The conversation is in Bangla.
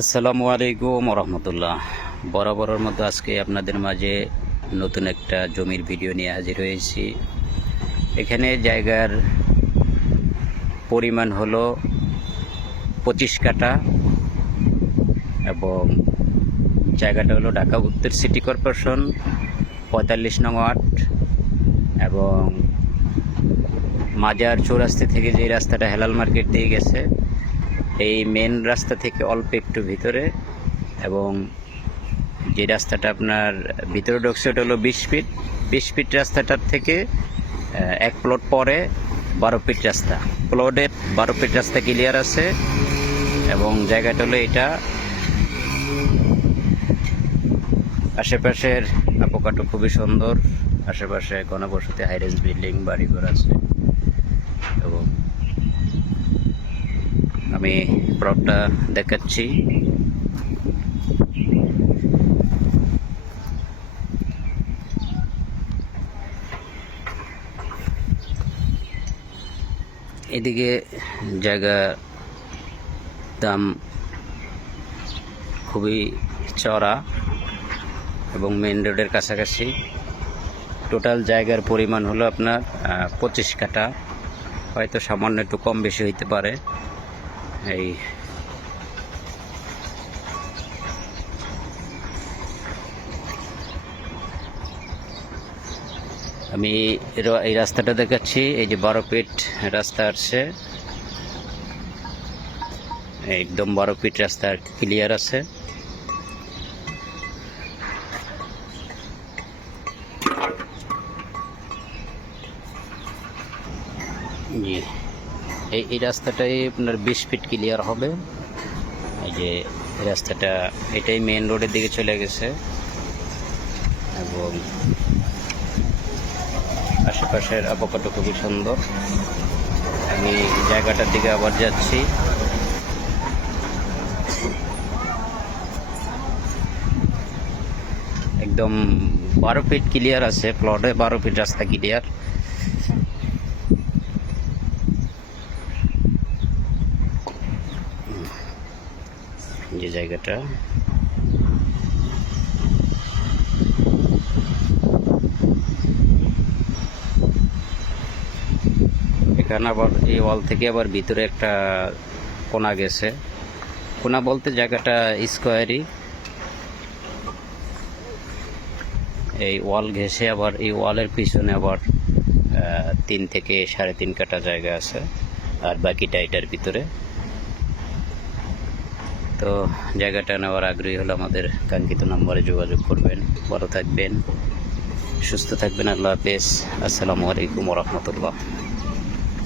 আসসালামু আলাইকুম রহমতুল্লাহ। বরাবরের মতো আজকে আপনাদের মাঝে নতুন একটা জমির ভিডিও নিয়ে হাজির হয়েছি। এখানে জায়গার পরিমাণ হলো 25 কাঠা এবং জায়গাটা হলো ঢাকা উত্তর সিটি কর্পোরেশন 45 নং ওয়ার্ড এবং মাজার চৌরাস্তা থেকে যে রাস্তাটা হেলাল মার্কেট দিয়ে গেছে এই মেন রাস্তা থেকে অল্প একটু ভিতরে এবং যে রাস্তাটা আপনার ভিতরে ঢুকছে ওটা হলো 20 ফিট রাস্তাটার থেকে এক প্লট পরে 12 ফিট রাস্তা। প্লটের 12 ফিট রাস্তা ক্লিয়ার আছে এবং জায়গাটা হলো এটা। আশেপাশের আবহাওয়াটা খুবই সুন্দর, আশেপাশে ঘনবসতি হাইরেঞ্জ বিল্ডিং বাড়িঘর আছে এবং আমি প্লটটা দেখাচ্ছি। এদিকে জায়গা দাম খুবই চড়া এবং মেন রোডের কাছাকাছি। টোটাল জায়গার পরিমাণ হলো আপনার 25 কাঠা, হয়তো সামান্য একটু কম বেশি হইতে পারে। এই আমি এই রাস্তাটা দেখাচ্ছি। এই যে 12 ফিট রাস্তা আসছে, একদম 12 ফিট রাস্তা ক্লিয়ার আছে। জি, এই রাস্তাটাই আপনার 20 ফিট ক্লিয়ার হবে। এই যে রাস্তাটা এটাই মেন রোডের দিকে চলে গেছে এবং আশেপাশের আবহাওয়াটা খুবই সুন্দর। আমি জায়গাটার দিকে আবার যাচ্ছি। একদম 12 ফিট ক্লিয়ার আছে, প্লটে 12 ফিট রাস্তা ক্লিয়ার। যে জায়গাটা এখানে আবার এই ওয়াল থেকে আবার ভিতরে একটা কোণা গেছে। কোণা বলতে জায়গাটা স্কোয়ারই, এই ওয়াল ঘেঁষে আবার এই ওয়ালের পিছনে আবার 3 থেকে 3.5 কাঠা জায়গা আছে আর বাকিটা এটার ভিতরে। তো জায়গাটা নেওয়ার আগ্রহী হলে আমাদের কাঙ্ক্ষিত নম্বরে যোগাযোগ করবেন। ভালো থাকবেন, সুস্থ থাকবেন। আল্লাহ হাফেজ। আসসালামু আলাইকুম রহমতুল্লাহ।